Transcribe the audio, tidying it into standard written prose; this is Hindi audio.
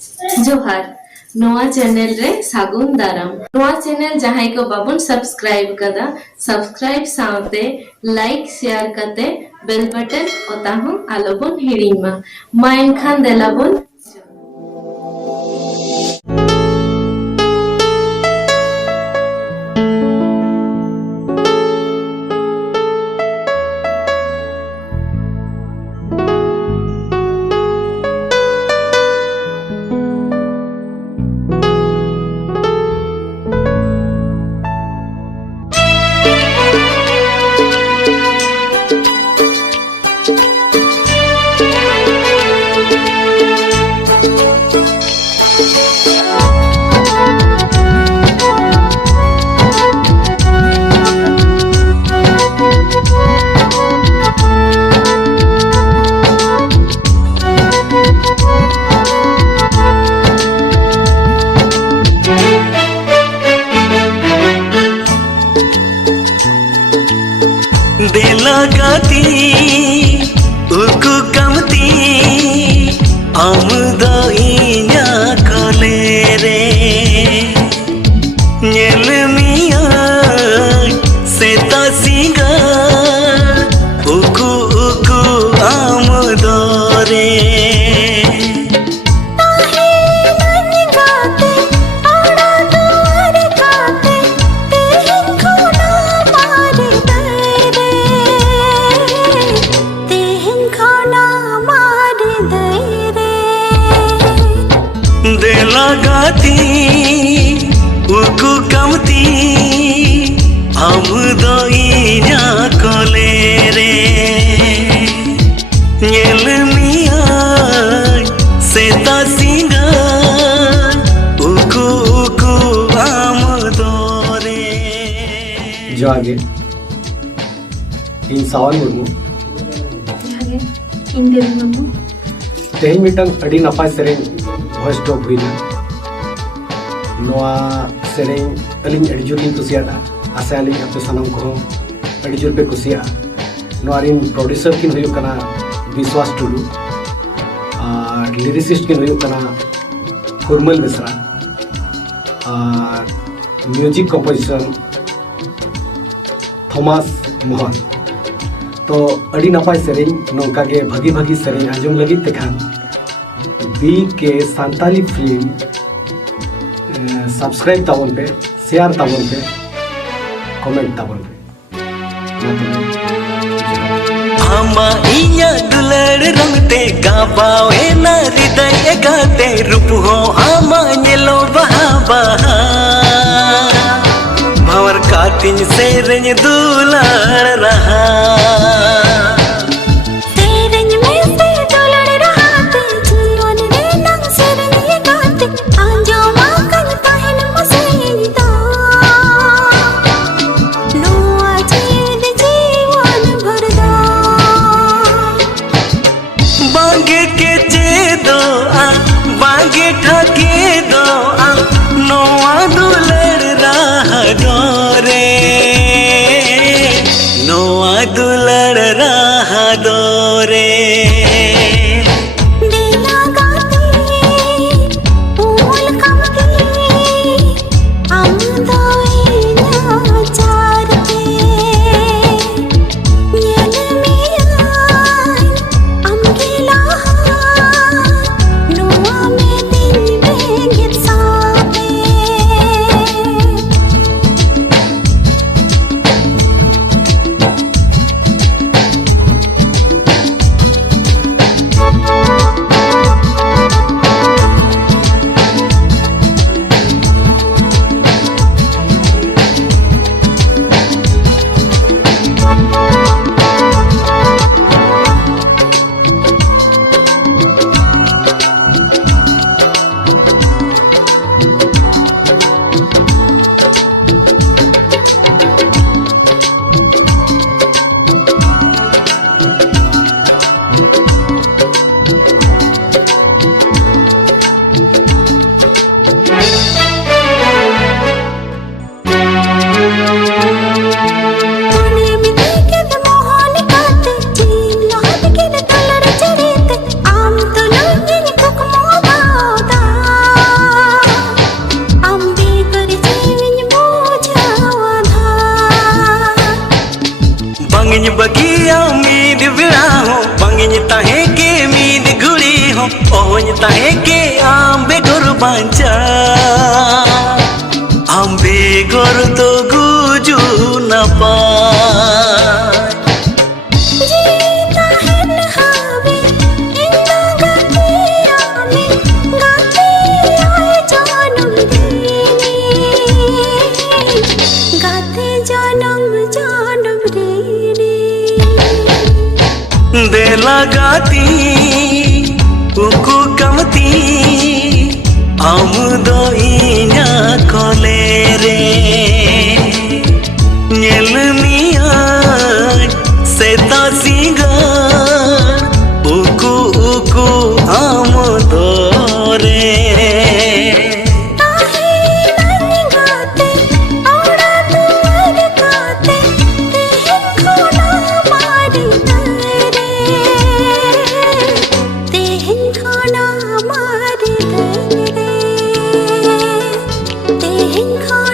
जोहार नोआ चैनल रे सागुन दाराम नोआ चैनल जहां को बाबन सब्सक्राइब कदा सब्सक्राइब साउते लाइक शेयर कते बेल बटन ओताहु आलोबन हिड़ीमा माइन खान देलाबन देलागाती उकु कमती आमदा इन्या कोले रे नेल मिया सेता सिंगा उकु उकु आमदा रे देलागाती उकु कमती आमदा इन्या कोले रे नेल मिया सेता सिंगा उकु उकु आमदा रे जोहागे इन सावन मुर्मू जोहागे इन देवी मम्मू तेही मिटंग अड़ी नपाय सेरें वॉइस ड्रॉप हुईना नोआ सेरें अलिंग अड़ी जोर लिंग कुसियादा आशा अलिंग अपने सनम को अड़ी जोर पे कुसिया नोआ रिन प्रोड्यूसर किन हुई कना विश्वास टुडू और लिरिसिस्ट किन हुई कना फॉर्मल बेसरा और म्यूजिक कंपोजिशन थॉमस मोहन तो अड़ी नपाय सेरें नौका के भगी भगी सेरें आजम लगी तेखान बी के सांताली फिल्म सब्सक्राइब ताबन पे शेयर ताबन पे कमेंट ताबन पे आमा इया दुलड़ रंगते गाबावे ना हृदय गाते रूप हो आमा नेलो बहा बहा भंवर कातिन सेरें दुलड़ रहा बांगे ठाके दो नोआ दुलड़ रहा डोरे नोआ दुलड़ होय ताहे के आम बेगर बांचा आम बेगर तो गुजु नपा लगाती उकु कमती आम दो इना कोले रे नेल मिया सेता सिंगार उकु उकु आम दो रे Hãy subscribe cho kênh Ghiền Mì Gõ để không bỏ lỡ